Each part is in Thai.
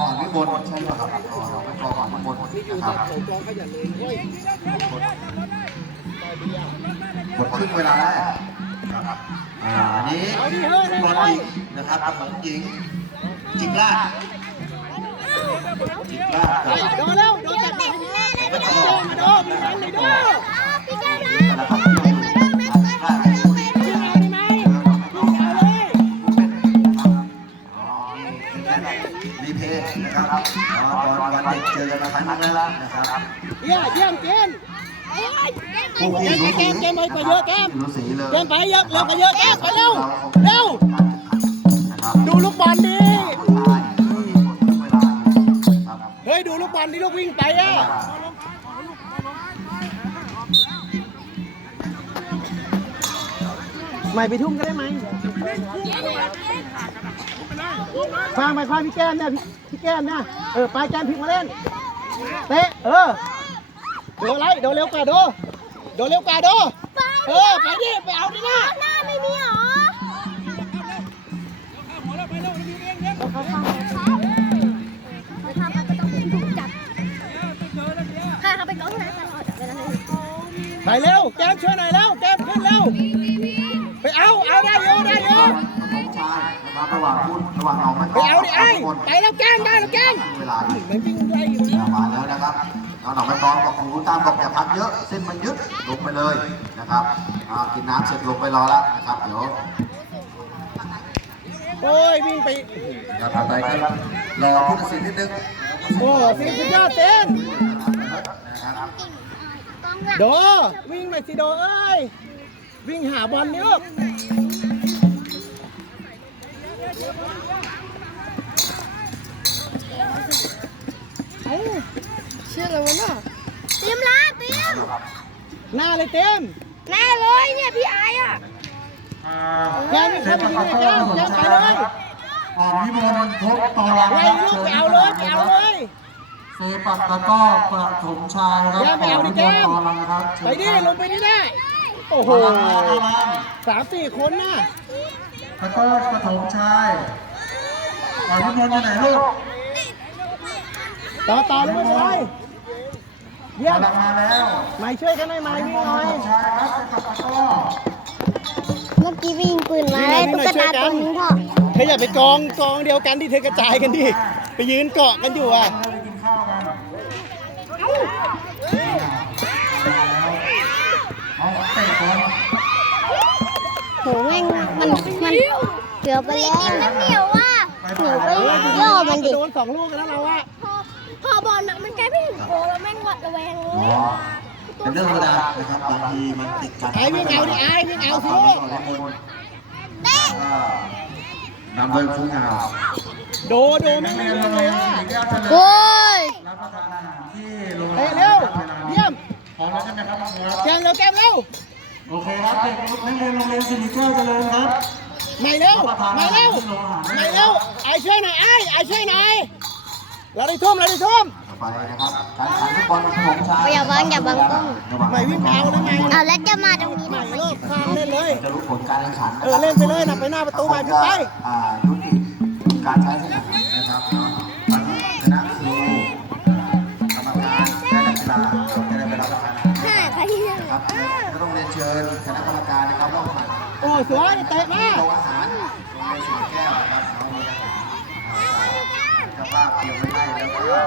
ก่อนวิบลใช่ไหมครับอ๋อน้องกอก่อนวิบลนะครับหมดครึ่งเวลาแล้วนะครับอ่าอันนี้บอลหญิงนะครับของหญิงจิงลาจิงลาดกับโดนแล้วโดนจับมาโดนมาโดนมีมันเลยโดน นะครับอ๋อบอลวันเด็กเจอกันมาครั้งนึงแล้วนะครับเยี่ยเยี่ยมเกมคู่ขี้สูสีเกมเกมไปกว่าเยอะแก้มสูสีเลยเกมไปเยอะเร็วกว่าเยอะแก้มไปเร็วเร็วนะครับดูลูกบอลดิคนตายหมดเวลาครับเฮ้ยดูลูกบอลที่ลูกวิ่งไปอะไม่ไปทุ่มก็ได้ไหม ฟังไปฟังพี่แก้มเนี่ยพี่แก้มเนี่ยเออไปแก้มพลิกมาเล่นเตะเออโดนไรโดนเร็วกว่าโดโดนเร็วกว่าโดเออไปดิไปเอาดินะหน้าไม่มีหรอเขาทำเขาเขาทำมันก็ต้องถูกจับถ้าเขาไปร้องนะตลอดเวลาเลยไปเร็วแก้มช่วยหน่อยเร็วแก้มขึ้นเร็ว รับระหว่างคุณระหว่างน้องมันไปเอาดิไอ้ไปแล้วแก้มได้แล้วแก้มเวลาอยู่มันวิ่งไล่อยู่นะมาแล้วนะครับน้องหนองไม่ต้องบอกครูตามบอกอย่าพักเยอะเส้นมันยึดลงไปเลยนะครับอ่ากินน้ำเสร็จลงไปรอแล้วนะครับเดี๋ยวโอ้ยวิ่งไปเราต่อไปก็รอผู้ตัดสินนิดนึงโอ้สิสุดยอดเต้นนะครับกองหลังโดวิ่งไปสิโดเอ้ยวิ่งหาบอลนี่ลูก หน้าเลยเต็มแน่เลยเนี่ยพี่ไอ้อะแก้มวิ่งเข้าไปยิงเลยแก้มแก้มไปเลยอ่อนพิมลพบต่อหลังไล่ลูกไปเอาเลยไปเอาเลยเซปักตะก้อประถมชายครับแก้มไปเอาดิแก้มต่อหลังครับไปดิลงไปดิได้โอ้โหต่อหลังต่อหลังสามสี่คนน่ะตะก้อประถมชายอ่อนพิมลอยู่ไหนลูกต่อต่อเลยไม่เป็นไร เยี่ยต่อมหลังมาแล้วไม่ช่วยกันหน่อยไม่วิ่งหน่อย ชายครับเซปักตะก้อเมื่อกี้วิ่งปืนมาได้ตุ๊กตาตัวนึงพ่อเธออย่าไปกองกองเดียวกันที่เธอกระจายกันดิไปยืนเกาะกันอยู่อะให้ไปกินข้าวกันเอาเตะก่อนโหแม่งมันมันเกือบไปแล้วมันเหนียวว่ะหนูก็ย่อมันดิโดนสองลูกกันแล้วเราอะ วัดระแวงเลยเป็นเรื่องธรรมดานะครับบางทีมันติดกันไอ้วิ่งเอาดิไอ้วิ่งเอาสิเตะนำโดยฟุ้งเงาโดโดไม่เรีไม่ยนเลยยนอะโอ้ยรับประทานอาหารที่โรงเตะเร็วเยี่ยมพร้อมแล้วใช่ไหมครับแกมเร็วแกมเร็วโอเคครับเด็กนักเรียนโรงเรียนสิริแก้วเจริญครับม่เร็วม่เร็วม่เร็วไอ้ช่วยหน่อยไอ้ไอ้ช่วยหน่อยเราได้ทุ่มเราได้ทุ่มต่อไปนะครับ การขันฟุตบอลของชายอย่าบังอย่าบังกล้อง ไม่วิ่งเอานะไม่เอาแล้วจะมาตรงนี้ไม่ทำไมเลิกข้ามเล่นเลย จะรู้ผลการแข่งขันเออเล่นไปเลยนะไปหน้าประตูไปพี่ไปอ่ายุติการใช้สนามนะครับทั้งคณะครูกรรมการและนักกีฬาจะได้ไปรับประทานอาหารห้าใครที่หนึ่งนะครับก็ต้องเรียนเชิญคณะกรรมการนะครับว่าผ่านโอ้สวยเตะมาโรงอาหารโรงเรียนสิริแก้วนะครับน้องมีอาหารเจ้าภาพเตรียมไว้ให้แล้วก็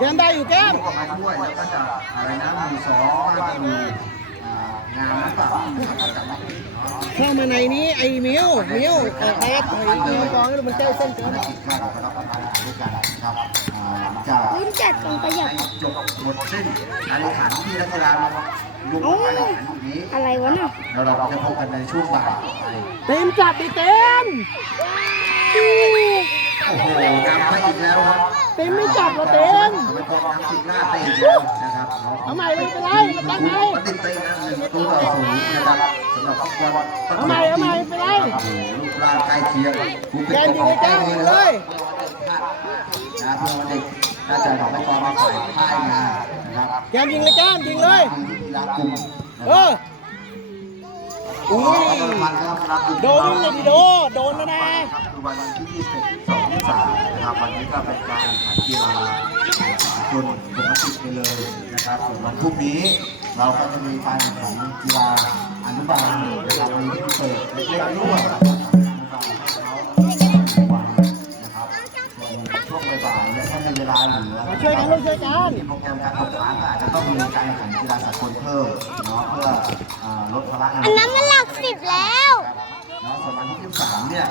แกมได้อยู่แกมผู้ประกอบการด้วยแล้วก็จะอะไรนะหมู่สองก็จะมีอ่างานหรือเปล่านะครับจัดมาเนาะเข้ามาในนี้ไอ้มิวมิวเตะแอดถอยตีกองให้มันเจ้าเส้นเกินภารกิจการรับประทานอาหารด้วยกันนะครับอ่าหลังจากลุ้นจัดกองประหยัดจบหมดสิ้นการแข่งขันที่นักกีฬาลงการแข่งขันนี้อะไรวะน่ะแล้วเราจะพบกันในช่วงบ่ายต่อไปเต็มจับดิเต็มโอ้โหนำไปอีกแล้วครับเต็มไม่จับเหรอเต็ม น้าเตะอีกแล้วนะครับเอาใหม่ไม่เป็นไรมันตั้งไงมันติดเตะนะหนึ่งประตูต่อศูนย์นะครับสำหรับฟุตบอลเอาใหม่เอาใหม่ไม่เป็นไรโอ้โหรูปร่างใกล้เคียงผู้เป็นแกนอยู่ในแก้มอยู่เลยนะเพื่อวันเด็กน่าจะทำให้ความมาฝ่ายค่ายงานะครับแกมยิงเลยแก้มยิงเลยกีฬากลุ่มเอออุ้อุ้ยโดนเลยดิโดโดนแล้วนะคือวันที่21 22 23นะครับนะครับวันนี้ก็เป็นการแข่งขันกีฬา สากลปกติไปเลยนะครับส่วนวันพรุ่งนี้ เราก็จะมีการแข่งขันกีฬาอนุบาลนะครับมีที่เปิดเล็กๆด้วยนะครับอนุบาลให้เขาวันนะครับส่วนช่วงบ่ายๆเนี่ยถ้ามีเวลาเหลือมาช่วยกันลูกช่วยกันมีโปรแกรมการตกค้างก็อาจจะต้องมีการแข่งขันกีฬาสากลเพิ่มเนาะเพื่ออ่าลดภาระงานอันนั้นมันหลักสิบแล้วเนาะส่วนวันที่23เนี่ย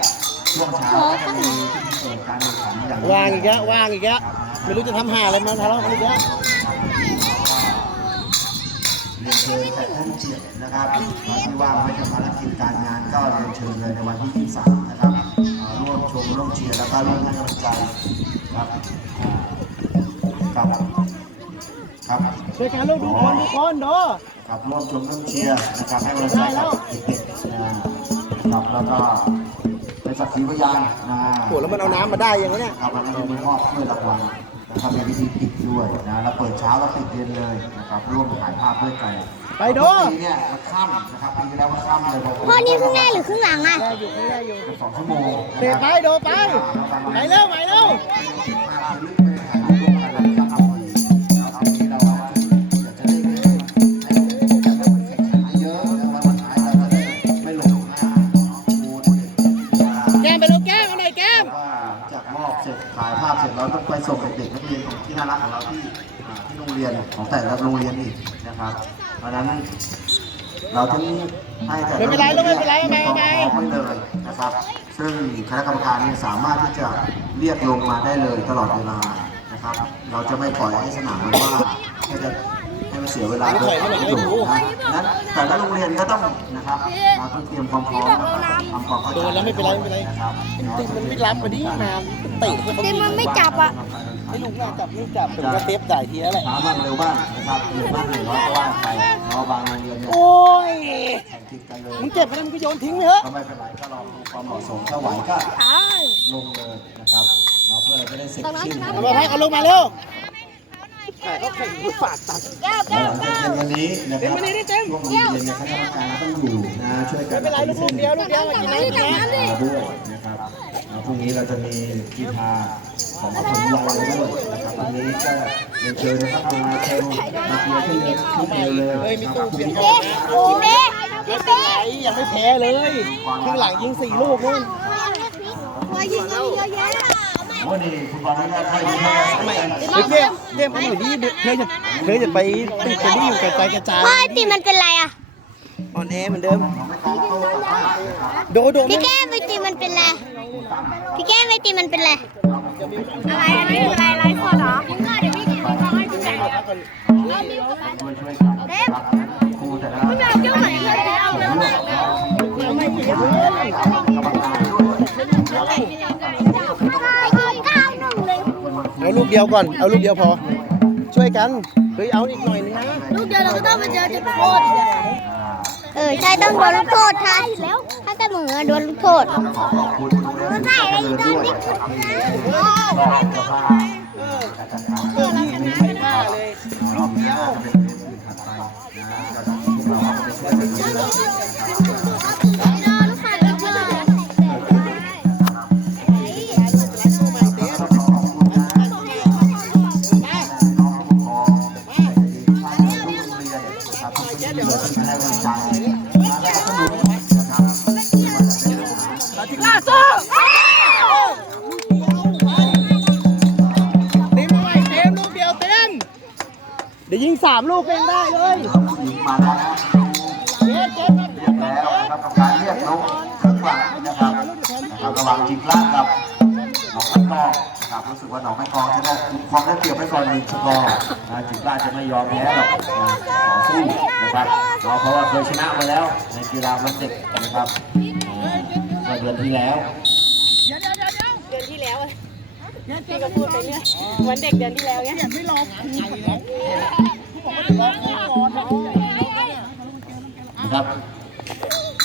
ช่วงเช้าก็จะมีพิธีเปิดการแข่งขันอย่างวางอีกแล้ววางอีกแล้ว ไม่รู้จะทำหาอะไรมาทะเลาะกันอีกแล้วเรียนเชิญแต่ท่านเฉียดนะครับตอนที่ว่างไว้ทำภารกิจการงานก็เรียนเชิญเลยในวันที่23นะครับอ่าร่วมชมร่วมเชียร์แล้วก็ร่วมให้กำลังใจครับอ่าครับครับช่วยกันลูกทุกคนทุกคนดูครับร่วมชมร่วมเชียร์นะครับให้กำลังใจกับเด็กๆนะครับแล้วก็เป็นสักขีพยานนะโหแล้วมันเอาน้ำมาได้ยังไงเนี่ยครับมันจะมีมอบถ้วยรางวัล นะครับมีพิธีปิดด้วยนะแล้วเปิดเช้าแล้วปิดเย็นเลยนะครับร่วมถ่ายภาพด้วยกันไปดูปีเนี่ยมันค่ำนะครับปีที่แล้วมันค่ำเลยพอพ่อนี่ข้างหน้าหรือข้างหลังอะแย่อยู่แย่อยู่ เกือบสองชั่วโมงเตะไปดูไป ไปเร็วไปเร็วมา ถ่ายภาพเสร็จเราต้องไปส่งเด็กๆนักเรียนของที่น่ารักของเราที่อ่าที่โรงเรียนของแต่ละโรงเรียนอีกนะครับ เพราะฉะนั้นเราถึงให้แต่ละไม่เป็นไรลูกไม่เป็นไรเอาไปเอาไปพร้อมไว้เลยนะครับ ซึ่งคณะกรรมการเนี่ยสามารถที่จะเรียกลงมาได้เลยตลอดเวลานะครับ เราจะไม่ปล่อยให้สนามมันว่างให้จะ ให้มันเสียเวลาด้วยนะนั้นแต่ละโรงเรียนก็ต้องนะครับเราต้องเตรียมความพร้อมนะครับทำความเข้าใจโดนแล้วไม่เป็นไรไม่เป็นไร นะครับติดมันไม่รับมาดิมาเตะให้เขาแต่มันไม่จับอะให้ลุงน่าจับลูกจับผมก็เซฟจ่ายทีแล้วแหละช้าบ้างเร็วบ้างนะครับเร็วบ้างเร็วน้อยก็ว่าไปเนาะบางโรงเรียนเนี่ยโอ้ยแข่งติดกันเลยมึงเจ็บไปแล้วมึงก็โยนทิ้งไปเถอะก็ไม่เป็นไรก็ลองดูความเหมาะสมถ้าไหวก็ลงเลยนะครับเนาะเพื่อเราจะได้เสร็จสิ้น เอามาพักเอาลงมาเร็ว แต่เขาแข่งมือฝาดตัดแล้วหลังจากเย็นวันนี้นะครับช่วงเย็นเนี่ยคณะกรรมการต้องอยู่นะช่วยกันไม่เป็นไรลูกเดียวลูกเดียวกินน้ำกินน้ำมด้วยนะครับพรุ่งนี้เราจะมีกีฬาของปฐมวัยด้วยนะครับวันนี้ก็เรียนเชิญนะครับมาชมมาเชียร์ที่เดียวที่เดียวเลยเฮ้ยมีตู้เปลี่ยนเอ๊ะพี่เบ๊พี่เบ๊ไอ้ยังไม่แพ้เลยครึ่งหลังยิงสี่ลูกนู่น พอยิงเยอะแยะ วันนี้คุณบอลไม่ได้ให้ไม่ได้ไม่เฮ้ยเกมเขาหน่อยดิเธอจะเธอจะไปติดกันที่อยู่กระจายกระจายพ่อไอติมมันเป็นไรอะอ่อนแอเหมือนเดิม โดโดพี่แก้มไอติมมันเป็นไรพี่แก้มไอติมมันเป็นไรอะไรอันนี้อะไรไลฟ์สดเหรอเดี๋ยวพี่กินข้าวให้พี่แก้มช่วยช่วยกันครับครูแต่ละไม่เอาเจ้าไหนเลยเอาเลยเอาไม่เสียเลยเก้าหน เอาลูกเดียวก่อน เอาลูกเดียวพอ ช่วยกัน เฮ้ย เอาอีกหน่อยนึงนะ ลูกเดียวเราก็ต้องมาเจอจุดโทษเออใช่ต้องโดนลูกโทษถ้าถ้าเสมอโดนลูกโทษขอขอบคุณโรงเรียนสุขภาพด้วยนะครับที่รอบสภาพการจัดการเออนี่ไม่ใช่หน้าเลยลูกเดียว สามลูกก็ยังได้เลยเจ๊เจ๊มาการเรียกนกข้างหลังนะครับนะครับระหว่างจิกลาดกับหนองไม้กองนะครับรู้สึกว่าหนองไม้กองจะได้ความได้เปรียบไว้ก่อนหนึ่งสกอร์นะจิกลาดจะไม่ยอมแพ้หรอกนะต่อสู้นะครับเพราะว่าเคยชนะมาแล้วในกีฬาวันเด็กนะครับเมื่อเดือนที่แล้วเดือนที่แล้วอะพี่ก็พูดไปเรื่ยเหมือนเด็กเดือนที่แล้วเนี่ยไม่รอ นะครับ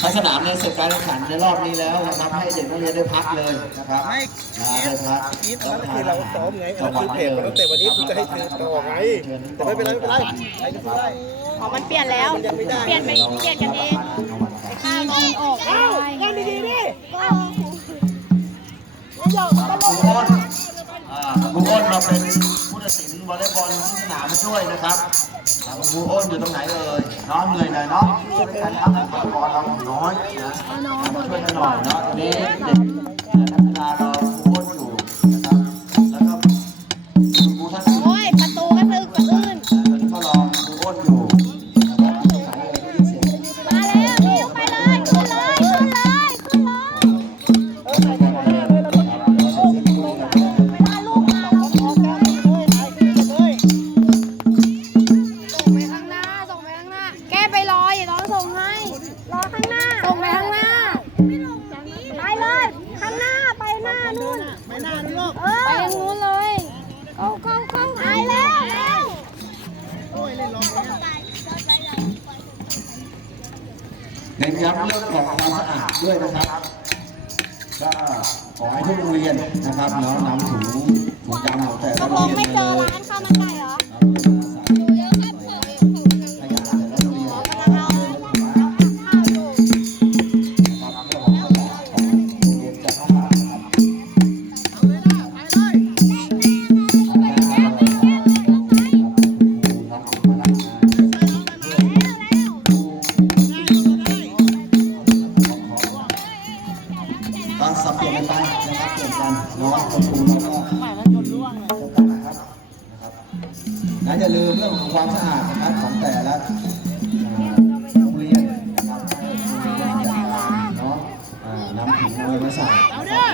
ท้ายสนามเนี่ยเสร็จการแข่งขันในรอบนี้แล้วนะครับให้เด็กนักเรียนได้พักเลยนะครับไม่นะได้พักอีทนั้นคือเราซ้อมไงเราซื้อเพจมาตั้งแต่วันนี้คุณจะให้ซื้อต่อไงแต่ไม่เป็นไรไม่เป็นไรใครก็ซื้อได้อ๋อมันเปลี่ยนแล้วยังไม่ได้เปลี่ยนไปเปลี่ยนกันเองข้าวกินออกเอ้าวันดีๆดิทุกคนอ่า ครูอ้นมาเป็นผู้ตัดสินวอลเลย์บอลที่สนามมาด้วยนะครับอ่าครูอ้นอยู่ตรงไหนเอ่ยน้องเหนื่อยหน่อยเนาะช่วยกันครับอุปกรณ์เราน้อยนะมาช่วยกันหน่อยเนาะตอนนี้เด็ก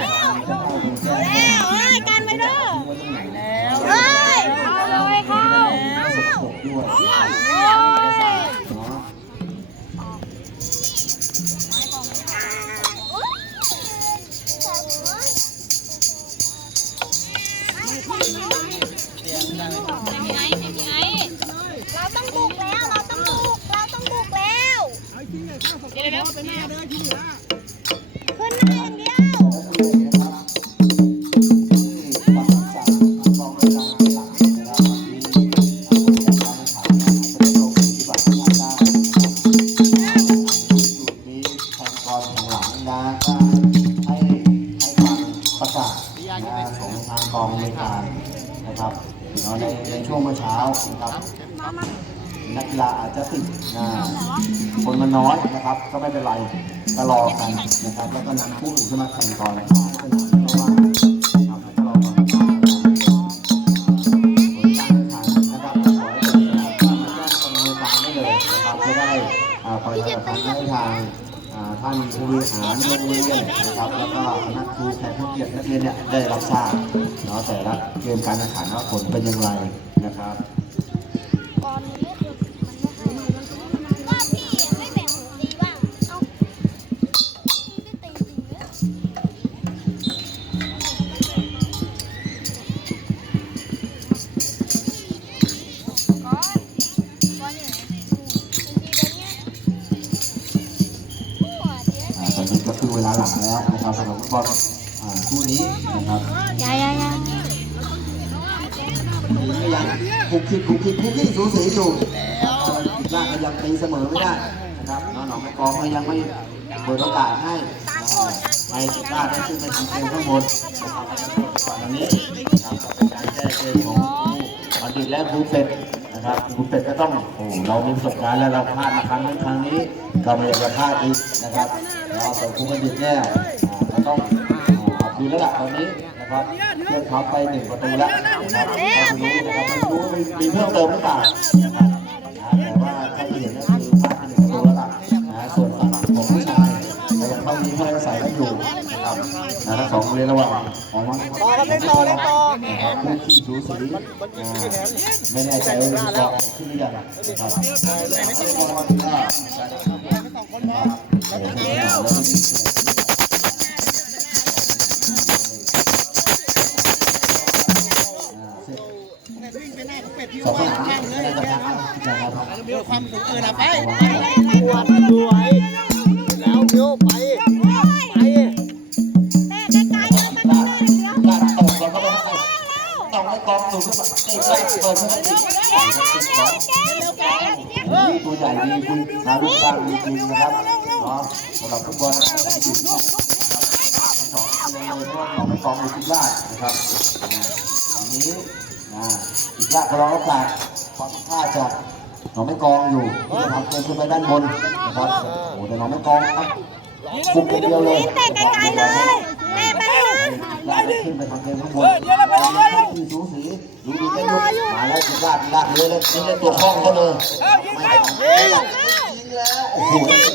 没有 ช่วงเมื่อเช้านะครับนักกีฬาอาจจะติดนะคนมันน้อยนะครับ ก็ไม่เป็นไรก็รอกันนะครับ แล้วก็นำผู้อื่นขึ้นมาแข่งก่อนานผู้บริหารโรงเรียนนะครับ แล้วก็คณะครูแขกผู้เกียรตินักเรียนเนี่ยได้รับทราบเนาะแต่ละเกมการแข่งขันว่าผลเป็นอย่างไรนะครับ บอลอ่าคู่นี้นะครับยายายายังคุกคิดคุกคิดคุกคิดสูสีอยู่อีกล่างก็ยังตีเสมอไม่ได้นะครับน้องหนองกองก็ยังไม่เปิดโอกาสให้ให้อีกล่างได้ขึ้นไปทำเกมข้างบนนะครับก่อนอันนี้นะครับก็เป็นการแก้เกมของครูบัณฑิตและครูเป็ดนะครับครูเป็ดก็ต้องโอ้เรามีประสบการณ์แล้วเราพลาดมาครั้งนั้นครั้งนี้ ก็ไม่อยากจะพลาดอีกนะครับเราส่วนครูบัณฑิตเนี่ยอ่าก็ ต้องเอาคืนแล้วล่ะตอนนี้นะครับเพื่อนเขาไปหนึ่งประตูแล้วนะครับไม่รู้นะครับไม่รู้มีเพิ่มเติมหรือเปล่านะครับแต่ว่าถ้าเห็นก็คือพลาดหนึ่งประตูแล้วล่ะนะส่วนฝั่งของผู้ชายก็ยังต้องมีเพื่อนใส่กันอยู่นะครับนะทั้งสองเรียนระหว่างของต่อกันเล่นต่อเล่นต่อผู้ที่สูสีอ่าไม่แน่ใจว่าจะเกาะขึ้นหรือยังนะครับ ความสูงอื่นะไปปวดสวยแล้วเดียวไปไปแม่ไกลๆเลยมันไม่เลยเดี๋ยวตองต้องให้กองสูงขึ้นมาเปิดเปิดตัวใหญ่ดีคุณนารูปร่างดีจริงนะครับเนาะสำหรับฟุตบอลนะครับสองเลยเพราะว่าของกองอุที่ลาดนะครับตอนนี้อ่าอีกลาดก็รอโอกาสความผิดพลาดจาก หนองไม่กองอยู่ที่จะทำเกมขึ้นไปด้านบนนะครับโอ้โหแต่หนองไม่กองครับบุกคนเดียวเลยเตะไกลๆเลยเตะไปให้ถึงลาดขึ้นไปทำเกมข้างบนที่สูสีดูดีกันอยู่มาแล้วจิลาดลาดเลยเลยนี่เล่นตัวข้องเขาเลยไม่ได้ยิงแล้วโอ้โหนิด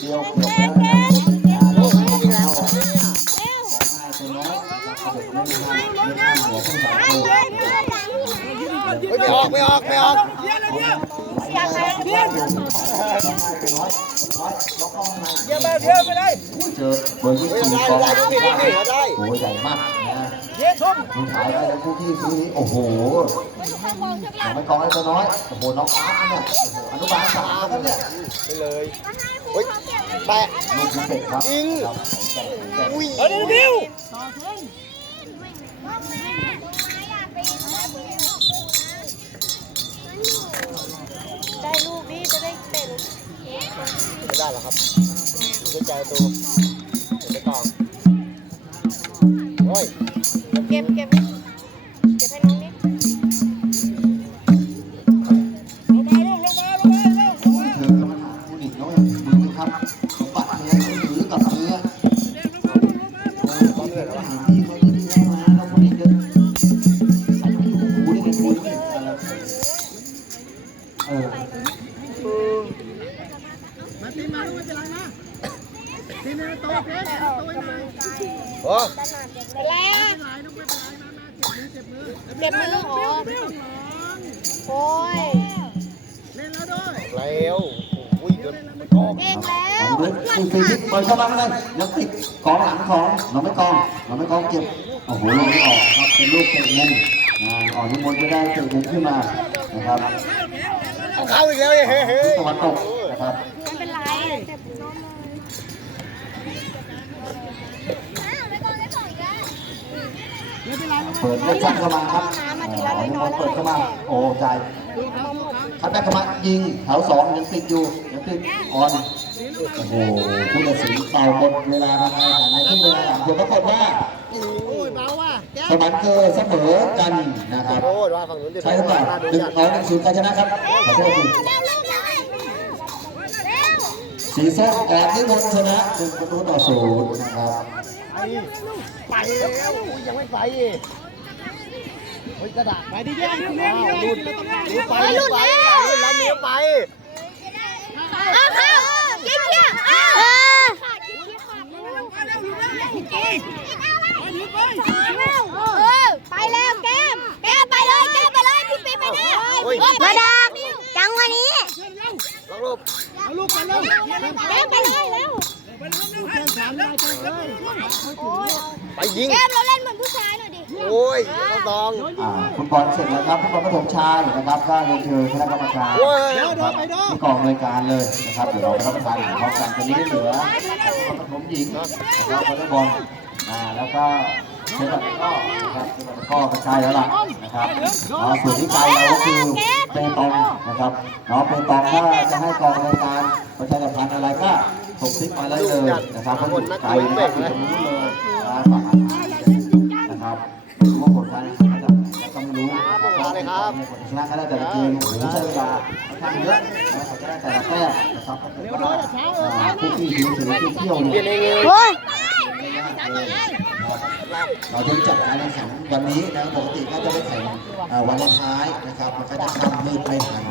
เดียวเกือบแล้ว ไม่ออกไม่ออกไม่ออกเดี๋ยวเดี๋ยวไปเลยเจอเบอร์ที่สี่กองโอ้โหใหญ่มากนะดูถ่ายไปแล้วคู่ที่คู่นี้โอ้โหน้องไม่กองไอ้ตัวน้อยโอ้โหน้องอาร์ตเนี่ยอนุบาลสามครับเนี่ยไปเลยเฮ้ยแปะลูกพิเศษครับยิงครับแข่งแข่งอุ้ ได้ลูกนี้จะได้เตะลูกไม่ได้หรอครับดูใจตัวเดี๋ยวไปต่อโอ้ย เก็บเก็บ แล้วเอาด้วยคือฟรีคิกเปิดเข้ามาเลยยังติดกองหลังของเราไม่กองเราไม่กองเก็บโอ้โหลงไม่ออกครับเป็นลูกเตะมุมอ่ออกนิมนต์ไม่ได้เตะมุมขึ้นมานะครับเอาเข้าอีกแล้วเฮ้ยตะวันตกนะครับไม่เป็นไรเจ็บน้องเลยอ้าวไม่กองได้สองอีกแล้วไม่เป็นไรลูกเปิดเลือกช่างเข้ามาครับอ๋อนิมนต์เปิดเข้ามา โอ้ใจคัดแบ็คเข้ามายิงแถวสองยังติดอยู่ยังติดอ่อน โอ้โหผู้ตัดสินเป่าหมดเวลาทำงานในครึ่งเวลาหลังผลปรากฏว่าโอ้ยเบาว่ะสมันเกอร์เสมอกันนะครับโอ้ยว่าฝั่งนู้นใช่หรือเปล่าหนึ่งร้อยหนึ่งศูนย์ใครชนะครับขอโทษทีเร็วเร็วเร็วเสีส้มออกนิมนต์ชนะหนึ่งประตูต่อศูนย์นะครับไปแล้วยยังไม่ไปอีกเฮ้ยกระดาษไปดิแย่งเล่นเล่นเล่นเราต้องได้ไปไปไปแล้วเมียไปอ้าเข้าเกี้ยเกี้ยอ้าวเออเออ ไปแล้วแก้มแก้มไปเลยแก้มไปเลยพี่ปีไปเนี่ยมาดามจังวันนี้ลองรูปเอาลูกไปเร็วแก้มไปเลยแล้วได้จังเลยไปยิงแก้มเราเล่นเหมือนผู้ชายหน่อยดิ โอ้ยต้องตองอ่าฟุตบอลเสร็จแล้วครับฟุตบอลปฐมชายนะครับก็เรียนเชิญคณะกรรมการโอ้ยเดี๋ยวโดครับนไปโดนที่กองรายการเลยนะครับเดี๋ยวเราไปรับประทานอาหารพร้อมกันตอนนี้เหลือฟุตบอลปฐมหญิงนะครับวอลเลย์บอลอ่าแล้วก็เทควันโดนะครับเทควันโดก็กระชายแล้วล่ะนะครับอ่าส่วนที่ไกลเราก็คือเปตองนะครับเนาะเปตองถ้าจะให้กองรายการประชาสัมพันธ์อะไรก็ส่งซิปมาได้เลยนะครับเพราะอยู่ไกลนะครับอยู่ตรงนู้นเลยนะฝั่งอาหารนะครับไม่ รู้ว่าผลการแข่งขันจะต้องรู้นะครับว่าเป็นกองในผลชนะก็ได้แต่ละเกมโอ้โหใช้เวลาค่อนข้างเยอะนะครับจะได้แต่ละแต้มนะครับถ้าเกิดว่าอ่าผู้ที่ถือถือที่เที่ยวเนี่ยเองเลยโอ้ยเราจะจัดการแข่งขันวันนี้นะปกติก็จะไปแข่งวันท้ายนะครับ มันก็จะข้ามมืดไปทัน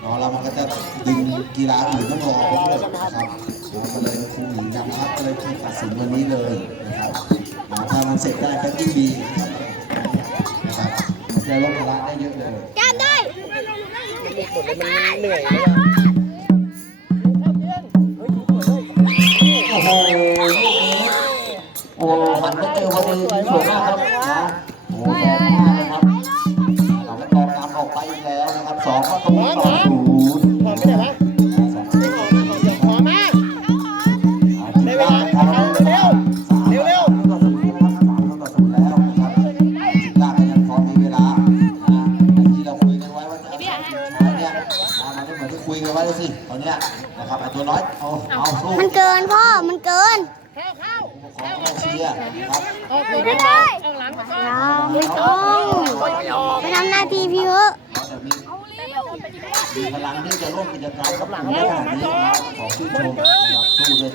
เนาะแล้วมันก็จะดึงกีฬาอื่นต้องรอไปด้วยนะครับเราก็เลยครูหญิงนำครับก็เลยที่ตัดสินวันนี้เลยนะครับถ้ามันเสร็จได้ก็ยิ่งดีนะครับ จะลดภาระได้เยอะเลยแก้มได้หมดเลยมันเหนื่อยเลยโอ้โหโอ้หันก็เจอพอดีสวยมากครับโอ้ยครับเราไม่กองนำออกไปอีกแล้วนะครับสองประตูต่อศูนย์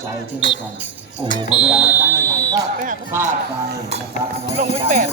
จเช่นเดียวกัน โอ้โหหมเวลาการแข่งขันก็พลาดไปนะครับลงไม่เป็ด